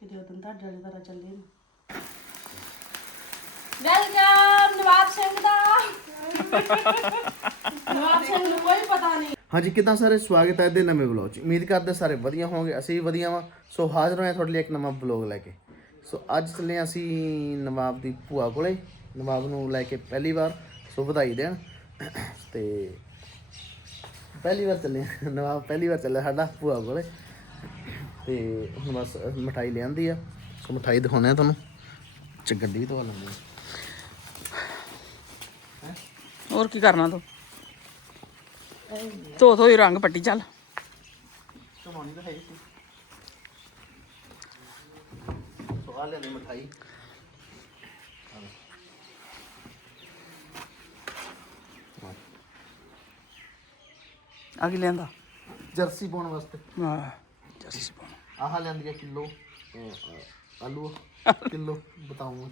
ਕਿ ਜਦੋਂ ਤੁਹਾਡੇ ਵਾਲੇ ਤਰ੍ਹਾਂ ਚੱਲੇ ਨੇ। ਵੈਲਕਮ ਨਵਾਬ ਸਿੰਘ ਦਾ। ਨਵਾਬ ਸਿੰਘ ਨੂੰ ਕੋਈ ਪਤਾ ਨਹੀਂ। ਹਾਂਜੀ ਕਿਦਾਂ ਸਾਰੇ? ਸਵਾਗਤ ਹੈ ਇਹਦੇ ਨਵੇਂ ਵਲੌਗ 'ਚ। ਉਮੀਦ ਕਰਦੇ ਸਾਰੇ ਵਧੀਆ ਹੋਵੋਗੇ ਅਸੀਂ ਵੀ ਵਧੀਆ ਵਾਂ। ਸੋ ਹਾਜ਼ਰ ਹੋਏ ਹਾਂ ਤੁਹਾਡੇ ਲਈ ਇੱਕ ਨਵਾਂ ਵਲੌਗ ਲੈ ਕੇ। ਸੋ ਅੱਜ ਚੱਲੇ ਹਾਂ ਅਸੀਂ ਨਵਾਬ ਦੀ ਭੂਆ ਕੋਲੇ। ਨਵਾਬ ਨੂੰ ਲੈ ਕੇ ਪਹਿਲੀ ਵਾਰ ਸੋ ਵਧਾਈ ਦੇਣ। ਤੇ ਪਹਿਲੀ ਵਾਰ ਚੱਲੇ ਹਾਂ, ਨਵਾਬ ਪਹਿਲੀ ਵਾਰ ਚੱਲਿਆ ਸਾਡਾ ਭੂਆ ਕੋਲੇ। ਤੇ ਹੁਣ ਬਸ ਮਠਾਈ ਲਿਆਂਦੀ ਆ ਸੋ ਮਠਾਈ ਦਿਖਾਉਂਦੇ ਆ ਤੁਹਾਨੂੰ। ਚ ਗੱਡੀ ਵੀ ਧਵਾ ਲੈਂਦੇ ਹੋਰ ਕੀ ਕਰਨਾ ਤੂੰ? ਧੋ ਧੋ ਹੀ ਰੰਗ ਪੱਟੀ ਚੱਲ। ਧਵਾਉਣੀ ਤਾਂ ਹੈ ਹੀ ਸੀ। ਸੋ ਆ ਲੈਣੀ ਮਠਾਈ। ਆ ਕੀ ਲੈਂਦਾ ਜਰਸੀ ਪਾਉਣ ਵਾਸਤੇ। ਹਾਂ ਜਰਸੀ ਪਾਉਣਾ। ਆਹ ਲੈਂਦੀ ਆ ਕਿਲੋ। ਆਲੂ ਕਿਲੋ ਬਤਾਉਂਗਾ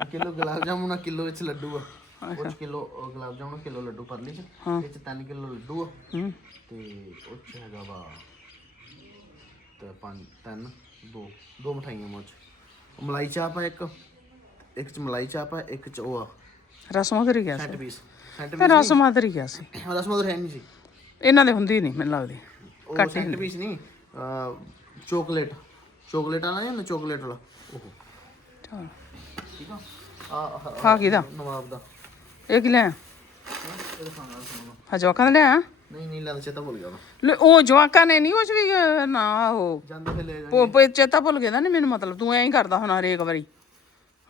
ਆ ਕਿਲੋ ਗੁਲਾਬ ਜਾਮੁਨ ਆ ਕਿਲੋ ਵਿੱਚ ਲੱਡੂ ਆ। ਉਹ ਕਿਲੋ ਗੁਲਾਬ ਜਾਮੁਨ ਕਿਲੋ ਲੱਡੂ ਪਰਲੀ ਚ। ਇਹ ਚ 3 ਕਿਲੋ ਲੱਡੂ ਆ। ਤੇ ਉਹ ਚ ਹੈਗਾ ਵਾ ਤੇ ਪੰਜ ਤਿੰਨ ਦੋ ਦੋ ਮਠਾਈਆਂ ਮੋਚ। ਮਲਾਈ ਚਾਪ ਆ ਇੱਕ ਇੱਕ ਚ ਮਲਾਈ ਚਾਪ ਆ ਇੱਕ ਚ ਉਹ ਆ। ਰਸਮਾਦਰੀ ਗਿਆ ਸੀ? ਸੈਂਟ ਪੀਸ ਸੈਂਟ ਫਿਰ ਰਸਮਾਦਰੀ ਗਿਆ ਸੀ? ਪੀਸ ਰਸਮਦਰ ਹੈ ਨਹੀਂ ਸੀ। ਇਹਨਾਂ ਦੇ ਹੁੰਦੀ ਨਹੀਂ ਮੈਨੂੰ ਲੱਗਦੀ। ਉਹ ਸੈਂਟ ਪੀਸ ਨਹੀਂ। ਚੋਕਲੇਟ। ਚੋਕਲੇਟ ਵਾਲਾ ਨਹੀਂ ਹੁੰਦਾ ਚੋਕਲੇਟ ਵਾਲਾ? ਉਹ ਚੱਲ। ਠੀਕ ਆ ਨਵਾਬ ਦਾ। ਇਹ ਕੀ ਲੈ ਹਾਂ ਜਵਾਕਾਂ ਦਾ ਲਿਆ ਨਹੀਂ ਨਹੀਂ ਲੈਂਦਾ ਚੇਤਾ ਭੁੱਲ ਗਿਆ। ਲੈ, ਉਹ ਜਵਾਕਾਂ ਨੇ ਨਹੀਂ ਕੁਝ ਵੀ ਨਾ ਉਹ। ਜਾਂਦੇ ਫੇ ਲੈ ਚੇਤਾ ਭੁੱਲ ਗਿਆ ਨਾ ਮੈਨੂੰ ਮਤਲਬ ਤੂੰ ਐਂ ਹੀ ਕਰਦਾ ਹੁਣ ਹਰੇਕ ਵਾਰੀ।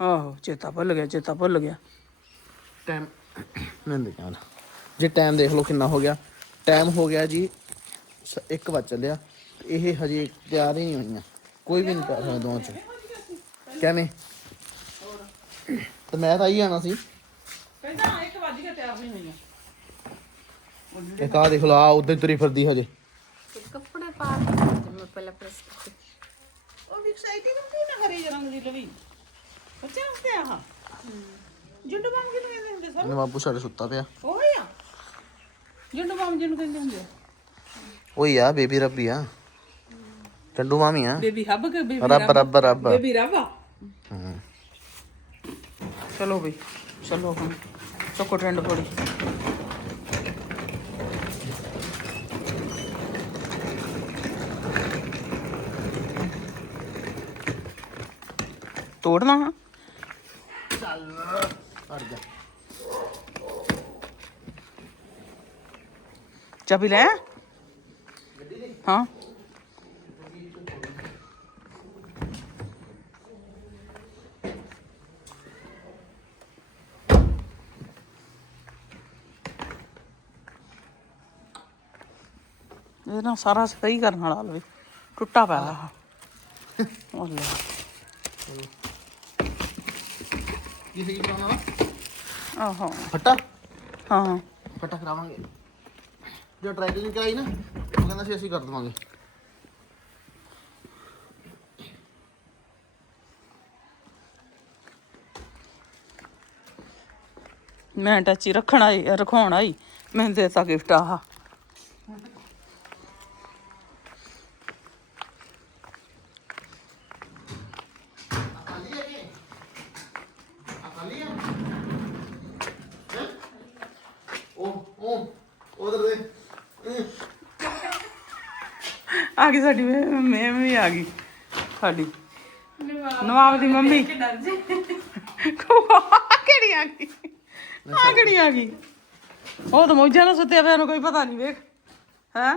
ਆਹੋ ਚੇਤਾ ਭੁੱਲ ਗਿਆ ਚੇਤਾ ਭੁੱਲ ਗਿਆ। ਟਾਈਮ ਮੈਂ ਦੇਖਾਂ ਜੇ ਟਾਈਮ ਦੇਖ ਲਓ ਕਿੰਨਾ ਹੋ ਗਿਆ। ਟਾਈਮ ਹੋ ਗਿਆ ਜੀ 1 ਵਜ ਚੱਲਿਆ। ਇਹ ਹਜੇ ਤਿਆਰ ਹੀ ਨਹੀਂ ਹੋਈਆਂ। ਕੋਈ ਵੀ ਨਹੀਂ ਕਰ ਸਕਦਾ ਦੋਵਾਂ ਚ। ਕਿਵੇਂ? ਤੇ ਮੈਂ ਤਾਂ ਆਈ ਆਣਾ ਸੀ। ਕਹਿੰਦਾ ਇੱਕ ਵੱਜ ਕੇ ਤਿਆਰ ਨਹੀਂ ਹੋਈਆਂ। ਇੱਕ ਆ ਦੇਖ ਆ ਉਧਰ ਤੁਰੀ ਫਿਰਦੀ ਹਜੇ। ਕੱਪੜੇ ਪਾ ਕੇ ਮੈਂ ਪਹਿਲਾਂ ਪ੍ਰੈਸ ਕੀਤੀ ਉਹ ਵੀ ਐਕਸਾਈਟਿੰਗ ਹੁੰਦੀ ਨਾ ਹਰੇ ਰੰਗ ਦੀ ਲਵੀ। ਬੱਚਾ ਹੁੰਦੇ ਆ ਜੁੰਡ ਬਾਮ ਕਿਹਨੂੰ ਕਹਿੰਦੇ ਹੁੰਦੇ ਸਰ? ਇਹਨੇ ਬਾਪੂ ਸਾਡੇ ਸੁੱਤਾ ਪਿਆ। ਉਹ ਆ। ਜੁੰਡ ਬਾਮ ਜਿਹਨੂੰ ਕਹਿੰਦੇ ਹੁੰਦੇ ਆ। ਉਹੀ ਆ ਬੇਬੀ ਰੱਬੀ ਆ। ਟੰਡੂ ਮਾਮੀ ਆ। ਬੇਬੀ ਹੱਬ ਕੇ ਬੇਬੀ ਰੱਬ ਰੱਬ। ਰੱਬ ਬੇਬੀ ਰਾਵਾ ਹੂੰ। ਚਲੋ ਬਈ ਚਲੋ ਹੁਣ। ਚੋਕੋ ਟ੍ਰੈਂਡ ਪੜੀ ਤੋੜਨਾ ਹਾਂ। ਅੜ ਜਾ ਚਾਬੀ ਲੈ। ਹਾਂ। ਇਹ ਨਾ ਸਾਰਾ ਸਹੀ ਕਰਨ ਵਾਲਾ ਲਵੇ। ਟੁੱਟਾ ਪਿਆ ਆਹ ਉਹ ਲੈ। ਕੀ ਸਹੀ ਕਰਾਉਣਾ ਵਾ ਆਹੋ। ਫੱਟਾ? ਹਾਂ। ਫੱਟਾ ਕਰਾਵਾਂਗੇ ਜੋ ਟ੍ਰੈਕਿੰਗ ਕਰਾਈ ਨਾ ਉਹ ਕਹਿੰਦਾ ਸੀ ਅਸੀਂ ਕਰ ਦਵਾਂਗੇ। ਮੈਂ ਟੱਚੀ ਰੱਖਣ ਆਈ ਰਖਾਉਣ ਆਈ। ਮੈਂ ਦੇਤਾ ਗਿਫਟ ਆਹ ਉਹ ਉਹ ਉਧਰ ਦੇ ਆ ਗਈ ਸਾਡੀ ਮੈਂ ਵੀ ਆ ਗਈ ਸਾਡੀ। ਨਵਾਬ ਦੀ ਮੰਮੀ। ਕਿਹੜੀ ਆ ਗਈ? ਆ ਕਿਹੜੀ ਆ ਗਈ? ਉਹ ਤਾਂ ਮੌਜਾਂ ਨਾਲ ਸੁੱਤਿਆ ਪਿਆ ਨੂੰ ਕੋਈ ਪਤਾ ਨਹੀਂ ਵੇਖ। ਹੈ?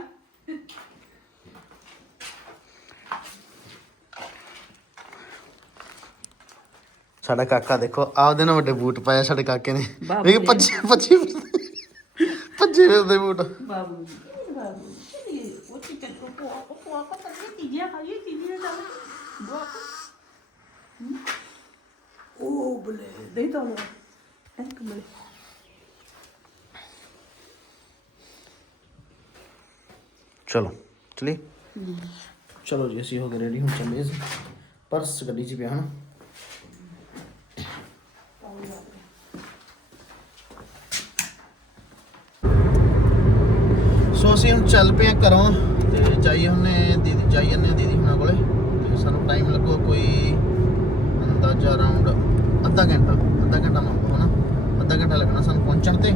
ਸਾਡਾ ਕਾਕਾ ਦੇਖੋ ਆਪਦੇ ਨਾਲ ਵੱਡੇ ਬੂਟ ਪਾਏ ਆ ਸਾਡੇ ਕਾਕੇ ਨੇ। ਵੇਖ ਭੱਜੇ ਭੱਜੇ ਫਿਰਦੇ। ਭੱਜੇ ਫਿਰਦੇ ਬੂਟ। ਬਾਬੂ ਬਾਬੂ ਚੀਜ਼ਾਂ ਕੋ ਕੋ ਕੋ ਕੋ ਤਾਂ ਚੀਜ਼ਾਂ ਖਾਈਏ ਚੀਜ਼ਾਂ ਚੱਲ ਉਹ ਬਲੇ ਦੇ ਤਾਂ ਇੱਕ ਬਲੇ ਚਲੋ। ਚਲੀ ਚਲੋ ਜੀ, ਅਸੀਂ ਹੋ ਗਏ ਰੈਡੀ ਹੁਣ ਚੱਲੇ ਅਸੀਂ। ਪਰਸ ਗੱਡੀ 'ਚ ਪਿਆ ਹਨਾ। ਸੋ ਅਸੀਂ ਹੁਣ ਚੱਲ ਪਏ ਘਰੋਂ ਤੇ ਜਾਈ ਹੁੰਨੇ ਦੀਦੀ ਜਾਈ ਹੁੰਨੇ ਦੀਦੀ ਹੁਣਾਂ ਕੋਲੇ। ਤੇ ਸਾਨੂੰ ਟਾਈਮ ਲੱਗੋ ਕੋਈ ਅੰਦਾਜ਼ਾ ਅਰਾਊਂਡ ਅੱਧਾ ਘੰਟਾ ਅੱਧਾ ਘੰਟਾ ਮੰਗੋ ਹਨਾ ਅੱਧਾ ਘੰਟਾ ਲੱਗਣਾ ਸਾਨੂੰ ਪਹੁੰਚਣ ਤੇ।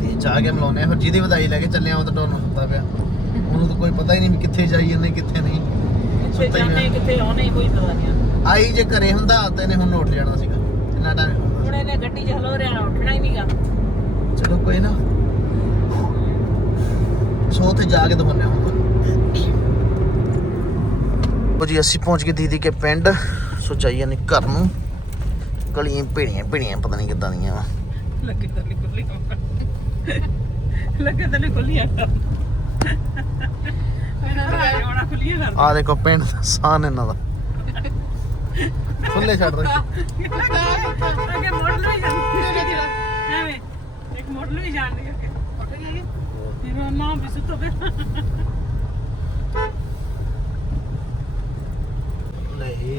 ਤੇ ਜਾ ਕੇ ਮਿਲਾਉਨੇ ਫਿਰ ਜਿਹਦੀ ਵਧਾਈ ਲੈ ਕੇ ਚੱਲੇ ਆਉਂ ਤਾਂ ਤੁਹਾਨੂੰ ਹੁੰਦਾ ਪਿਆ। ਉਹਨੂੰ ਤਾਂ ਕੋਈ ਪਤਾ ਹੀ ਨਹੀਂ ਵੀ ਕਿੱਥੇ ਜਾਈ ਜਾਂਦੇ ਕਿੱਥੇ ਨਹੀਂ। ਕਿੱਥੇ ਜਾਂਦੇ ਕਿੱਥੇ ਆਉਣੇ ਕੋਈ ਪਤਾ ਨਹੀਂ ਆਈ ਜੇ ਘਰੇ ਹੁੰਦਾ ਤਾਂ ਇਹਨੇ ਹੁਣ ਉੱਠ ਜਾਣਾ ਸੀਗਾ। ਇੰਨਾ ਟਾਈਮ ਹੁਣ ਇਹਨੇ ਗੱਡੀ 'ਚ ਹਲੋ ਰਿਆ ਉੱਠਣਾ ਹੀ ਨਹੀਂਗਾ ਚਲੋ ਕੋਈ ਨਾ। ਸੋ ਤੇ ਜਾ ਕੇ ਦਿਖਾਉਂਦੇ ਹਾਂ ਹੁਣ ਉਹ ਜੀ ਅਸੀਂ ਪਹੁੰਚ ਗਏ ਦੀਦੀ ਕੇ ਪਿੰਡ। ਸੋ ਜਾਈਏ ਨੇ ਘਰ ਨੂੰ। ਗਲੀਆਂ ਭੀੜੀਆਂ ਭੀੜੀਆਂ ਪਤਾ ਨਹੀਂ ਕਿੱਦਾਂ ਦੀਆਂ ਵਾ। ਲੱਗੇ ਤਾਂ ਨਹੀਂ ਖੁੱਲੀ ਲੱਗੇ ਤਾਂ ਨਹੀਂ ਖੁੱਲੀ ਆ ਦੇਖੋ ਪਿੰਡ ਦਾ ਸਾਨ ਇਹਨਾਂ ਦਾ। ਖੁੱਲੇ ਛੱਡ ਰਹੇ। ਅੱਗੇ ਮੋਡਲ ਵੀ ਜਾਂਦੀ ਐਵੇਂ ਇੱਕ ਮੋਡਲ ਵੀ ਜਾਂਦੀ ਹੈ ਫਿਰ ਮਾਂ ਵੀ ਸੁੱਤੋ ਪਿਆ ਨਹੀਂ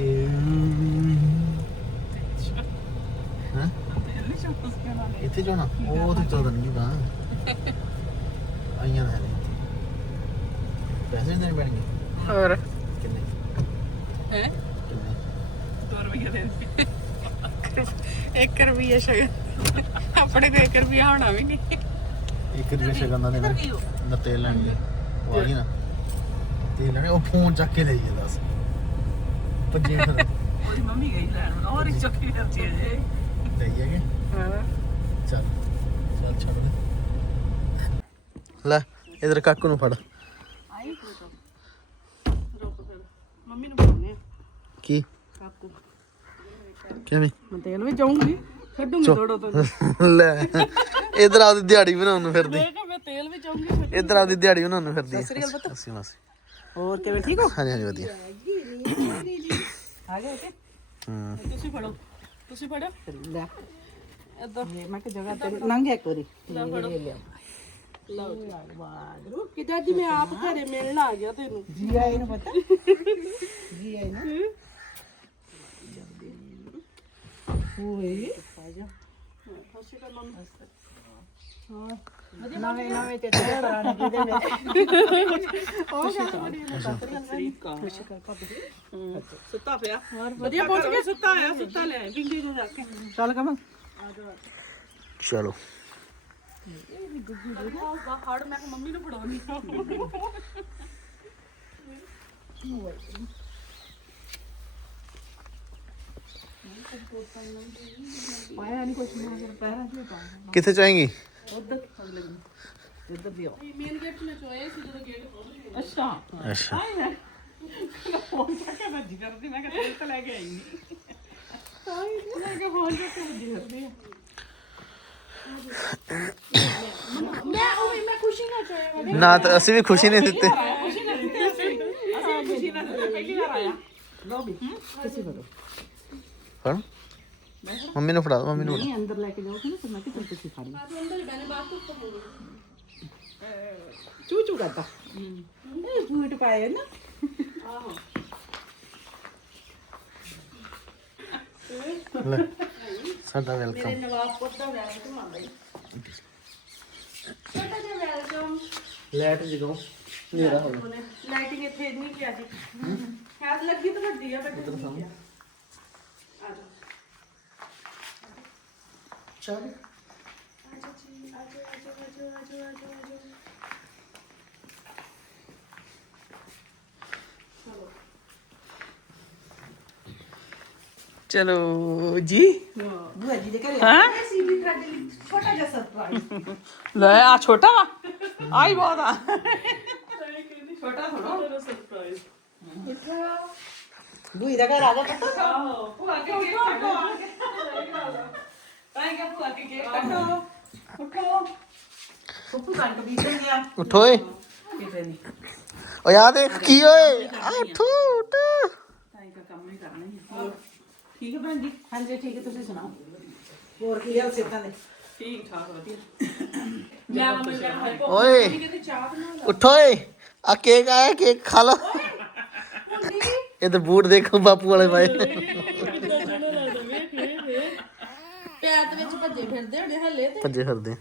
ਹਾਂ ਇੱਥੇ ਜਾਣਾ ਉਹ ਤੇ ਚੱਲਦਾ ਨਹੀਂ ਤਾਂ ਆਈਆਂ ਨੇ ਪੈਸੇ ਦੇਣੇ ਪੈਣਗੇ। ਹੋਰ? ਕਿੰਨੇ? ਹੈ? ਕਿੰਨੇ? 2 ਰੁਪਏ ਦੇ 1 ਰੁਪਿਆ ਸ਼ਗਨ। ਆਪਣੇ ਕੋ 1 ਰੁਪਿਆ ਹੋਣਾ ਵੀ ਨਹੀਂ। ਰੁਪਏ ਸ਼ਗਨ ਦਾ ਦੇਣਾ ਨਾ ਤੇਲ ਲੈਣਗੇ ਉਹ ਆ ਗਈ ਨਾ। ਤੇਲ ਲੈਣੇ ਉਹ ਫੋਨ ਚੱਕ ਕੇ ਲੈ ਜੀ ਦੱਸ ਭੱਜੇ ਫਿਰ। ਉਹਦੀ ਮੰਮੀ ਗਈ ਲੈਣ। ਔਰ ਇੱਕ ਚੌਕੀ ਕਰਦੀ ਹੈ ਜੇ। ਲੈ ਜਾਗੇ ਹਾਂ। ਚੱਲ। ਚੱਲ ਛੱਡ ਦੇ। ਲੈ ਇਧਰ ਕਾਕੂ ਨੂੰ ਫੜ। ਆਈ ਫੋਟੋ ਰੁਕ ਫਿਰ। ਮੰਮੀ ਨੂੰ ਬੁਲਾਉਣੇ ਕੀ? ਕਾਕੂ। ਕਿਵੇਂ? ਮੈਂ ਤੇਲ ਵੀ ਜਾਊਂਗੀ ਛੱਡੂਗੀ ਥੋੜੋ ਤੋਂ ਲੈ। ਇਧਰ ਆਪਦੀ ਦਿਹਾੜੀ ਬਣਾਉਣ ਨੂੰ ਫਿਰਦੀ। ਦੇਖ ਮੈਂ ਤੇਲ ਵੀ ਜਾਊਂਗੀ ਇਧਰ ਆਪਦੀ ਦਿਹਾੜੀ ਬਣਾਉਣ ਨੂੰ ਫਿਰਦੀ। ਅਸੀਂ ਮਾਸੀ। ਹੋਰ ਕਿਵੇਂ ਠੀਕ ਹੋ? ਹਾਂਜੀ ਹਾਂਜੀ ਵਧੀਆ। ਆ ਗਏ ਤੇ ਹੂੰ। ਤੁਸੀਂ ਫੜੋ ਤੁਸੀਂ ਫੜੋ। ਲੈ। ਇਦਾਂ ਮੈਂ ਕਿ ਜਗ੍ਹਾ ਤੇ ਲੰਘ ਗਿਆ ਇੱਕ ਵਾਰੀ। ਲੈ ਫੜੋ। ਲਓ ਵਾਹਿਗੁਰੂ ਕਿਦਾਂ ਜੀ ਮੈਂ ਆਪ ਘਰੇ ਮਿਲਣ ਆ ਗਿਆ ਤੈਨੂੰ। ਜੀ ਆਏ ਨੂੰ ਪਤਾ। ਜੀ ਆਏ ਨਾ। ਓਏ ਨਵੇਂ ਨਵੇਂ ਤੇ ਤੇੜਾ ਕਿਤੇ ਸੁੱਤਾ ਪਿਆ ਵਧੀਆ ਪਹੁੰਚ ਗਿਆ ਸੁੱਤਾ ਆਇਆ ਸੁੱਤਾ ਲੈ ਆਏ ਪਿੰਗੀ ਨੂੰ ਜਾ ਕੇ ਚੱਲ ਕਮਲ ਚਲੋ ਹੜ ਮੈਂ ਕਿਹਾ ਮੰਮੀ ਨੂੰ ਫੜਾਉਣੀ ਪਾਇਆ ਨਹੀਂ ਨਾ। ਤਾਂ ਅਸੀਂ ਵੀ ਖੁਸ਼ੀ ਨਹੀਂ ਦਿੱਤੇ। ਖੁਸ਼ੀ ਨਾਲ ਦਿੱਤੇ। ਅਸੀਂ ਖੁਸ਼ੀ ਨਾਲ ਦਿੱਤੇ। ਪਹਿਲੀ ਵਾਰ ਆਇਆ। ਲੋ ਵੀ ਤੁਸੀਂ ਕਰੋ ਫੜ। ਮੰਮੀ ਨੂੰ ਫੜਾ ਦਿਓ, ਮੰਮੀ ਨੂੰ ਨਹੀਂ ਅੰਦਰ ਲੈ ਕੇ ਜਾਓਗੇ ਨਾ ਤਾਂ ਮੈਂ ਕਿਹਾ ਤੁਸੀਂ ਫੜ ਲਓ। ਅੰਦਰ ਬੈਨੇ ਬਾਤ ਤੋਂ ਚੂ ਚੂ ਕਰਦਾ। ਇਹ ਬੂਟ ਪਾਏ ਨਾ। ਲੈ ਸਾਡਾ ਵੈਲਕਮ। ਨਵਾਬ ਪੁੱਤ ਦਾ ਵੈਲਕਮ ਆਉਂਦਾ ਹੀ ਛੋਟਾ ਜਿਹਾ ਵੈਲਕਮ ਲੈਟ ਜਗਾਓ ਮੇਰਾ ਹੋ ਲਾਈਟਿੰਗ ਇੱਥੇ ਇੰਨੀ ਕਿਹਾ ਸੀ। ਖਾਸ ਲੱਗੀ ਤਾਂ ਵੱਡੀ ਆ ਬਟ ਠੀਕ ਆ ਆ ਜਾਓ ਚੱਲ ਆਜੋ ਜੀ ਆਜੋ ਆਜੋ ਆਜੋ ਆਜੋ ਆਜੋ ਆਜੋ ਚਲੋ ਜੀ ਬੁਆ ਜੀ ਦੇ ਘਰੇ ਹਾਂ ਸੀ ਵੀ ਤੁਹਾਡੇ ਲਈ ਛੋਟਾ ਜਿਹਾ ਸਰਪ੍ਰਾਈਜ਼ ਲੈ ਆ ਛੋਟਾ ਵਾ ਆਈ ਬਹੁਤ ਆ ਛੋਟਾ ਥੋੜਾ ਸਰਪ੍ਰਾਈਜ਼ ਬੂਈ ਦਾ ਘਰ ਆ ਗਿਆ ਆਹੋ ਭੂਆ ਕੇ ਕੇਕ ਕੱਟੋ ਤਾਂ ਕਿ ਭੂਆ ਕੇ ਕੱਟੋ ਉੱਠੋ। ਉੱਪਰ ਕੰਟ ਵੀ ਤੇ ਗਿਆ ਉਠੋ ਕਿਤੇ ਨਹੀਂ ਆ ਦੇਖ ਕੀ ਓਏ? ਆ ਉੱਠ ਉੱਠ। ਤਾਂ ਇਹ ਕੰਮ ਹੀ ਕਰਨਾ ਹੀ ਆ। ਠੀਕ ਹੈ ਭੈਣ ਜੀ? ਹਾਂਜੀ ਠੀਕ ਹੈ ਤੁਸੀਂ ਸੁਣਾਓ? ਹੋਰ ਕੀ ਹਾਲ ਸਿਹਤਾਂ ਦੇ? ਠੀਕ ਠਾਕ ਵਧੀਆ। ਮੈਂ ਮੰਮੀ ਨੂੰ ਕਹਿਣਾ ਹਾਏ ਭੁੱਖ ਓਏ। ਕਿਤੇ ਚਾਹ ਬਣਾ ਉਠੋ ਓਏ। ਆ ਕੇਕ ਆਇਆ ਕੇਕ ਖਾ ਲਓ। ਇਹ ਤਾਂ ਬੂਟ ਦੇਖੋ ਬਾਪੂ ਵਾਲੇ ਭਾਈ ਪੈਰ ਦੇ ਵਿੱਚ ਭੱਜੇ ਫਿਰਦੇ ਹੋਣੇ ਹੱਲੇ ਤੇ। ਭੱਜੇ ਫਿਰਦੇ।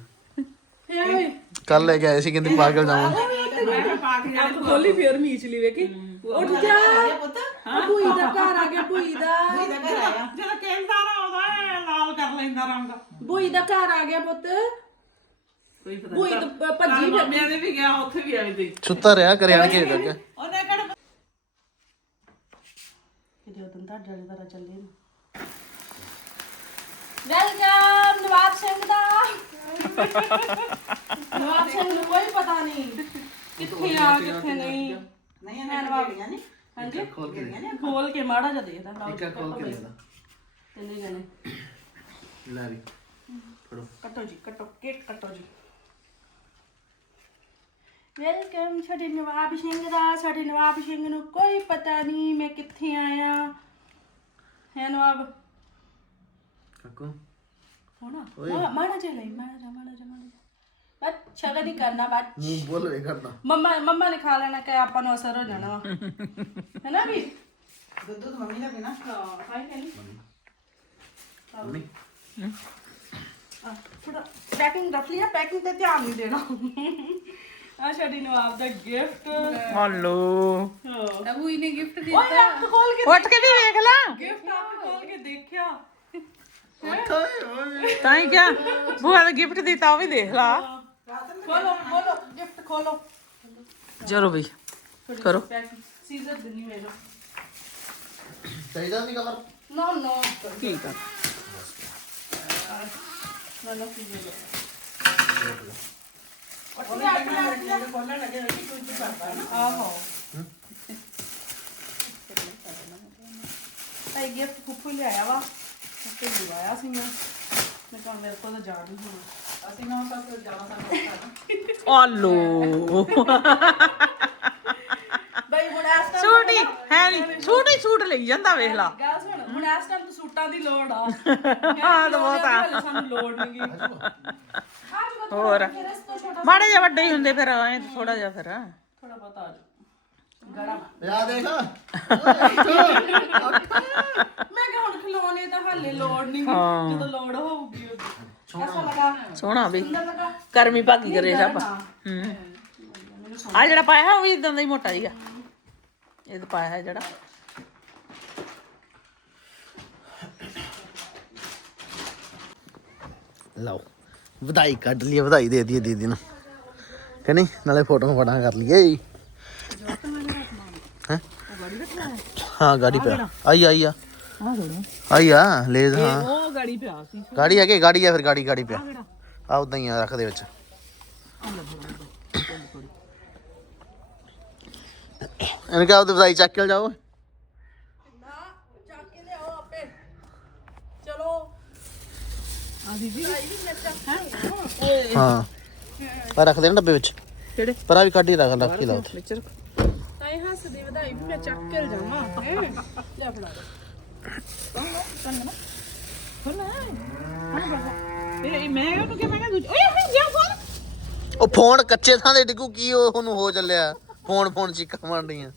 ਫੇ ਓਏ ਕੱਲ ਲੈ ਕੇ ਆਏ ਸੀ ਕਹਿੰਦੀ ਪਾਗਲ ਜਾਵਾਂ ਖੋਲੀ ਫੇਰ ਮੀਚ ਲਈ ਵੇਖੀ। ਉੱਠ ਜਾ। ਉਹ ਭੂਈ ਦਾ ਘਰ ਆ ਗਿਆ ਭੂਈ ਦਾ। ਇਹਦਾ ਘਰ ਆਇਆ। ਜਦੋਂ ਕੇਲਦਾਰ ਆਉਂਦਾ ਲਾਲ ਕਰ ਲੈਂਦਾ ਰੰਗ। ਭੂਈ ਦਾ ਘਰ ਆ ਗਿਆ ਪੁੱਤ। ਕੋਈ ਪਤਾ ਭੂਈ ਤਾਂ ਭ- ਭੱਜੀ ਫਿਰਦੀ। ਮੰਮਿਆਂ ਦੇ ਵੀ ਗਿਆ ਉੱਥੇ ਵੀ ਆਈ ਤੇ ਸੁੱਤਾ ਰਿਹਾ ਕਰਿਆ ਕੇ ਲੱਗਾ ਉਹਨੇ ਕਿਹੜਾ ਕਿਤੇ ਉਦੋਂ ਤਾਂ ਡਰੇ ਦਾ ਚੱਲੇ ਨੇ। ਵੈਲਕਮ ਨਵਾਬ ਸਿੰਘ ਦਾ। ਨਵਾਬ ਸਿੰਘ ਨੂੰ ਕੋਈ ਪਤਾ ਨਹੀਂ ਕਿੱਥੇ ਆ ਕਿੱਥੇ ਨਹੀਂ। ਨਹੀਂ ਇਹਨੇ ਨਵਾਬੀਆਂ ਨਹੀਂ ਹਾਂਜੀ? ਖੋਲ ਕੇ ਮਾੜਾ ਜਿਹਾ ਦੇਖਦਾ ਲਓ ਇੱਕ ਖੋਲ ਕੇ ਦੇ ਤਿੰਨੇ ਜਣੇ। ਲੈ ਵੀ ਫੜੋ। ਕੱਟੋ ਜੀ ਕੱਟੋ ਕੇਕ ਕੱਟੋ ਜੀ। ਵੈਲਕਮ ਸਾਡੇ ਨਵਾਬ ਸਿੰਘ ਦਾ। ਸਾਡੇ ਨਵਾਬ ਸਿੰਘ ਨੂੰ ਕੋਈ ਪਤਾ ਨਹੀਂ ਮੈਂ ਕਿੱਥੇ ਆਇਆ। ਹੈ ਨਵਾਬ? ਕਾਕੂ ਹੋਣਾ? ਮਾ- ਮਾੜਾ ਜਿਹਾ ਲਈ ਮਾੜਾ ਜਿਹਾ ਮਾੜਾ ਜਿਹਾ ਮਾੜਾ ਜਿਹਾ। ਬਸ ਸ਼ਗਨ ਨਹੀਂ ਕਰਨਾ ਬਸ। ਮੂੰਹ ਬੋਲ ਵੇ ਕਰਦਾ ਮੰਮਾ ਮੰਮਾ ਨੇ ਖਾ ਲੈਣਾ ਕਿ ਆਪਾਂ ਨੂੰ ਅਸਰ ਹੋ ਜਾਣਾ ਵਾ। ਹੈ ਨਾ ਵੀ? ਦੁੱਧ ਦੁੱਧ ਮੰਮੀ ਦਾ ਪੀਣਾ। ਹਾਂ ਖਾਈ ਨਹੀਂ। ਮੰਮੀ। ਥੋੜਾ ਪੈਕਿੰਗ ਰੱਖ ਲਿਆ ਪੈਕਿੰਗ ਤੇ ਧਿਆਨ ਨਹੀਂ ਦੇਣਾ। ਆ ਸਾਡੀ ਨਵਾਬ ਦਾ ਗਿਫਟ ਹਲੋ। ਹਾਂ। ਅਬੂ ਨੇ ਗਿਫਟ ਦਿੱਤਾ। ਓਏ ਅੱਖ ਖੋਲ ਕੇ ਉੱਠ ਕੇ ਵੀ ਵੇਖ ਲਾ। ਗਿਫਟ ਅੱਖ ਖੋਲ ਕੇ ਦੇਖਿਆ। ਤਾਂ ਹੀ ਕਿਆ ਬੂਆ ਦਾ ਗਿਫਟ ਦਿੱਤਾ ਉਹ ਵੀ ਦੇਖ ਲਾ। ਖੋਲੋ ਖੋਲੋ ਗਿਫਟ ਖੋਲੋ। ਚਲੋ ਬਈ ਕਰੋ। ਸੀਜ਼ਰ ਦਿੰਨੀ ਮੈਨੂੰ ਚਾਹੀਦਾ ਨਹੀਂ ਕਲਰ ਨੋ ਨੋ। ਠੀਕ ਆ। ਨੋ ਨੋ ਕੀ ਕਰਦਾ ਨਾ। ਆਹੋ। ਇਹ ਗਿਫਟ ਫੁੱਫੂ ਲਿਆਇਆ ਵਾ? ਤੇ ਲਿਆਇਆ ਸੀ ਮੈਂ। ਮੈਂ ਕਿਹਾ ਮੇਰੇ ਕੋਲ ਤਾਂ ਜਾ ਨਹੀਂ ਹੋਣਾ। ਅਸੀਂ ਨਾ ਪਾਸ ਜਾਣਾ ਸਾਨੂੰ ਹਲੋ ਬਈ ਹੁਣ ਇਸ ਟਾਈਮ ਸੂਟ ਹੀ ਹੈ ਨਹੀਂ ਸੂਟ ਹੀ ਸੂਟ ਲਈ ਜਾਂਦਾ ਵੇਖ ਲਾ। ਗੱਲ ਸੁਣ ਹੁਣ ਇਸ ਟਾਈਮ ਤਾਂ ਸੂਟਾਂ ਦੀ ਲੋੜ ਆ। ਹਾਂ ਤਾਂ ਬਹੁਤ ਆ। ਸਾਨੂੰ ਲੋੜ ਨਹੀਂਗੀ ਹੋਰ। ਮਾੜੇ ਜਿਹਾ ਵੱਡੇ ਹੀ ਹੁੰਦੇ ਫਿਰ ਐ ਥੋੜਾ ਜਿਹਾ ਫਿਰ। ਥੋੜਾ ਬਹੁਤਾ ਆ ਜਾ ਗੜਾ ਯਾ ਦੇਖ। ਮੈਂ ਖਿਲੌਣੇ ਤਾਂ ਹਾਲੇ ਲੋੜ ਨਹੀਂ ਹਾਂ। ਜਦੋਂ ਲੋੜ ਹੋਊਗੀ ਉਦੋਂ। ਐਸਾ ਲਗਾ। ਸੋਹਣਾ ਵੀ। ਸੁੰਦਰ ਲਗਾ। ਕਰਮੀ ਭਾਗੀ ਕਰੇ ਸਭ। ਹਾਂ। ਹੂੰ। ਆ ਜਿਹੜਾ ਪਾਇਆ ਹੈ ਉਹ ਵੀ ਇਦਾਂ ਦਾ ਹੀ ਮੋਟਾ ਜਿਹਾ ਇਹ ਤਾਂ ਪਾਇਆ ਹੈ ਜਿਹੜਾ। ਲਓ ਵਧਾਈ ਕੱਢ ਲਈ ਵਧਾਈ ਦੇ ਦਈਏ ਦੀਦੀ ਨੂੰ। ਕਿ ਨਹੀਂ? ਨਾਲੇ ਫੋਟੋ ਫਟਾਂ ਕਰ ਲਈਏ ਹੈਂ? ਹਾਂ। ਗਾੜੀ ਪਿਆ। ਆਈ ਆਈ ਆ। ਆਈ ਆ ਲੈ ਹਾਂ। ਉਹ ਗਾੜੀ ਪਿਆ ਸੀ। ਗਾੜੀ ਹੈ ਕਿ ਗਾੜੀ ਆ ਫਿਰ ਗਾੜੀ ਗਾੜੀ ਪਿਆ। ਆ ਉਦਾਂ ਹੀ ਆ ਰੱਖ ਦੇ ਵਿੱਚ। ਇਹਨੇ ਉਹਦੇ ਵਧਾਈ ਚੱਕ ਕੇ ਜਾਓ ਚੱਕ ਕੇ ਲਿਆਓ ਆਪੇ। ਚਲੋ। ਹਾਂ? ਆ ਰੱਖ ਦੇ ਨਾ ਡੱਬੇ ਵਿੱਚ। ਕਿਹੜੇ? ਪਰ ਆ ਵੀ ਕੱਢ ਹੀ ਰੱਖ ਰੱਖ ਹੀ ਲਾ ਉੱਥੇ। ਵਿੱਚ ਤਾਂ ਇਹ ਹੱਸਦੀ ਵਧਾਈ ਵੀ ਮੈਂ ਚੱਕ ਕੇ ਜਾਵਾਂ ਲੈ ਫੜਾ ਉਹ ਫੋਨ ਕੱਚੇ ਥਾਂ ਦੇ ਡਿੱਗੂ, ਕੀ ਉਹ ਉਹਨੂੰ ਹੋ ਚੱਲਿਆ? ਫੋਨ ਫੋਨ ਚੀਕਾਂ ਮਾਰ ਰਹੀਆਂ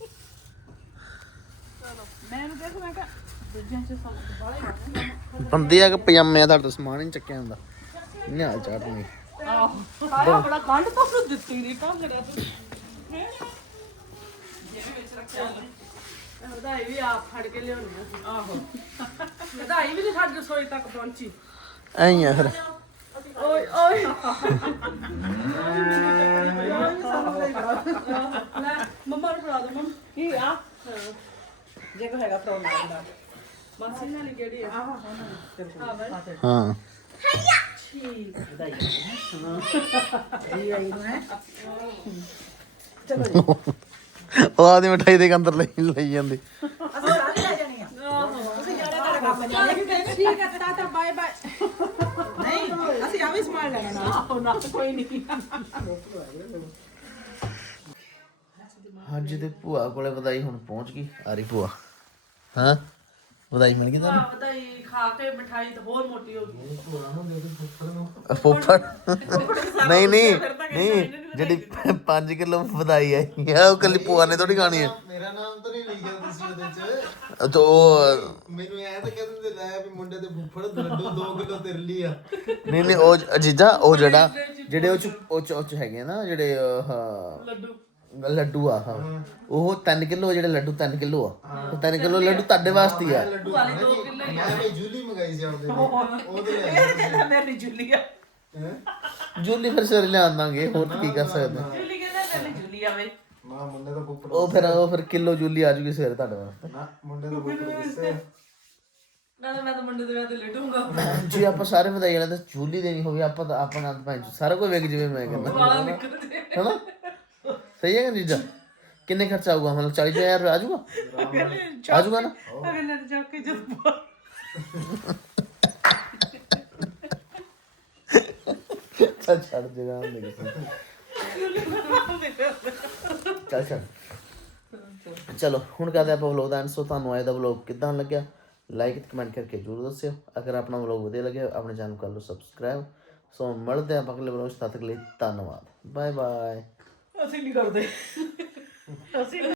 ਬੰਦੇ ਆ ਕਿ ਪਜਾਮੇ ਦਾ ਤਾਂ ਸਮਾਨ ਹੀ ਨੀ ਚੱਕਿਆ ਹੁੰਦਾ ਨਿਹਾਲ ਚਾਟ ਨਹੀਂ ਦਿੱਤੀ ਨਹੀਂ ਕਾਂਗੜਾ ਤੂੰ ਜਿਹਦੇ ਵਿੱਚ ਰੱਖਿਆ ਵਧਾਈ ਵੀ ਆਪ ਫੜ ਕੇ ਲਿਆਉਣੀ ਆ। ਆਹੋ। ਵਧਾਈ ਵੀ ਨਹੀਂ ਸਾਡੀ ਰਸੋਈ ਤੱਕ ਪਹੁੰਚੀ। ਐਂ ਆ ਫਿਰ। ਓਏ ਓਏ। ਲੈ ਮੰਮਾ ਨੂੰ ਫੜਾ ਦੋ ਮੰਮਾ। ਕੀ ਆ? ਜੇ ਕੋ ਹੈਗਾ ਫਰੋਨ ਦਾ ਮਾਸੀ ਨਾਲ ਹੀ ਕਿਹੜੀ ਆ? ਹਾਂ। ਜੀ ਆਈ ਨੂੰ ਹੈ। ਉਹ ਆਦੀ ਮਠਾਈ ਦੇ ਅੰਦਰ ਲਈ ਲਈ ਜਾਂਦੀ। ਠੀਕ ਹੈ ਟਾਟਾ ਬਾਏ ਬਾਏ ਨਹੀਂ ਅਸੀਂ ਆ ਵੀ ਸਮਾਨ ਲੈਣਾ ਨਾ ਕੋਈ ਨਹੀਂ ਅੱਜ ਤੇ ਭੂਆ ਕੋਲੇ ਵਧਾਈ ਹੁਣ ਪਹੁੰਚ ਗਈ। ਆ ਰਹੀ ਭੂਆ। ਹਾਂ? ਵਧਾਈ ਮਿਲ ਗਈ ਤੁਹਾਨੂੰ? ਵਧਾਈ ਖਾ ਕੇ ਮਠਾਈ ਤਾਂ ਹੋਰ ਮੋਟੀ ਹੋ ਗਈ। ਫੁੱਫੜ ਨਹੀਂ ਨਹੀਂ ਨਹੀਂ ਜਿਹੜੀ 5 ਕਿਲੋ ਵਧਾਈ ਆਈ ਆ ਉਹ ਕੱਲੀ ਭੂਆ ਨੇ ਥੋੜੀ ਖਾਣੀ ਹੈ ਮੇਰਾ ਨਾਮ ਤਾਂ ਨਹੀਂ ਲਿਖਿਆ ਤੁਸੀਂ ਉਹਦੇ ਚ। ਤੇ ਮੈਨੂੰ ਐ ਤਾਂ ਕਹਿੰਦੇ ਲੈ ਵੀ ਮੁੰਡੇ ਦੇ ਫੁੱਫੜ ਲੱਡੂ 2 ਕਿਲੋ ਤੇਰੇ ਲਈ ਆ। ਨਹੀਂ ਨਹੀਂ ਉਹ ਜੀਜਾ ਉਹ ਜਿਹੜਾ ਜਿਹੜੇ ਉਹ ਚ ਉਹ ਚ ਉਹ ਚ ਹੈਗੇ ਨਾ ਜਿਹੜੇ ਆਹ, ਲੱਡੂ। ਲੱਡੂ ਆ ਹਾਂ। ਉਹ 3 ਕਿਲੋ ਜਿਹੜੇ ਲੱਡੂ 3 ਕਿਲੋ ਆ। ਉਹ 3 ਕਿਲੋ ਲੱਡੂ ਤੁਹਾਡੇ ਵਾਸਤੇ ਹੀ ਆ। ਲੱਡੂ ਮੈਂ ਵੀ ਜੂਲੀ ਮੰਗਾਈ ਸੀ ਆਪਦੇ ਲਈ। ਉਹ ਤੇ ਲੈ ਇਹ ਕਹਿੰਦਾ ਮੇਰੀ ਜੁਲੀ ਆ। ਜੂਲੀ ਫਿਰ ਸਵੇਰੇ ਲਿਆਂਦਾਂਗੇ ਹੋਰ ਤਾਂ ਕੀ ਕਰ ਸਕਦੇ। ਜੁਲੀ ਕਹਿੰਦਾ ਮੇਰੀ ਜੁਲੀ ਆਵੇ ਮਾਂ ਮੁੰਡੇ ਦਾ ਫੁੱਫੜ ਉਹ ਫਿਰ ਉਹ ਫਿਰ ਕਿਲੋ ਜੂਲੀ ਆ ਜੂਗੀ ਸਵੇਰੇ ਤੁਹਾਡੇ ਵਾਸਤੇ। ਨਾ ਮੁੰਡੇ ਦਾ ਫੁੱਫੜ ਗੁੱਸੇ ਮੈਂ ਤਾਂ ਮੈਂ ਤਾਂ ਮੰਡੇ ਦੇ ਵਿਆਹ ਤੇ ਲੇਟੂੰਗਾ। ਜੇ ਆਪਾਂ ਸਾਰੇ ਵਧਾਈ ਵਾਲੇ ਤਾਂ ਜੂਲੀ ਦੇਣੀ ਹੋਵੇ ਆਪਾਂ ਤਾਂ ਆਪਣਾ ਭਾਈ ਸਾਰਾ ਕੋਈ ਵੇਖ ਜਿਵੇਂ ਮੈਂ ਕਹਿੰਦਾ। ਵਾਲਾ ਨਿਕਲ ਜੇ ਹੈਨਾ? ਸਹੀ ਹੈ ਕਿ ਜੀਜਾ ਕਿੰਨੇ ਖਰਚਾ ਆਊਗਾ? ਮਤਲਬ 40000 ਰੁਪਏ ਆ ਜਾਊਗਾ ਆ ਜਾਊਗਾ ਨਾ ਅਗਲੇ ਨੇ ਜਾ ਕੇ ਜਦ ਚੱਲ ਛੱਡ ਜਗਾ ਨਹੀਂ ਕਿਸੇ ਚੱਲ ਛੱਡ। ਚਲੋ ਹੁਣ ਕਰਦੇ ਆਪਾਂ ਵਲੋਗ ਦਾ ਐਂਡ ਸੋ ਤੁਹਾਨੂੰ ਅੱਜ ਦਾ ਵਲੋਗ ਕਿਦਾਂ ਲੱਗਿਆ? ਲਾਈਕ ਤੇ ਕਮੈਂਟ ਕਰਕੇ ਜਰੂਰ ਦੱਸਿਓ। ਅਗਰ ਆਪਣਾ ਵਲੋਗ ਵਧੀਆ ਲੱਗਿਆ ਆਪਣੇ ਚੈਨਲ ਕਰ ਲਓ ਸਬਸਕ੍ਰਾਈਬ ਸੋ ਮਿਲਦੇ ਆਪਾਂ ਅਗਲੇ ਵਲੋਗ ਤਦ ਤੱਕ ਲਈ ਧੰਨਵਾਦ। ਬਾਏ ਬਾਏ ਅਸੀਂ ਨਹੀਂ ਕਰਦੇ। ਅਸੀਂ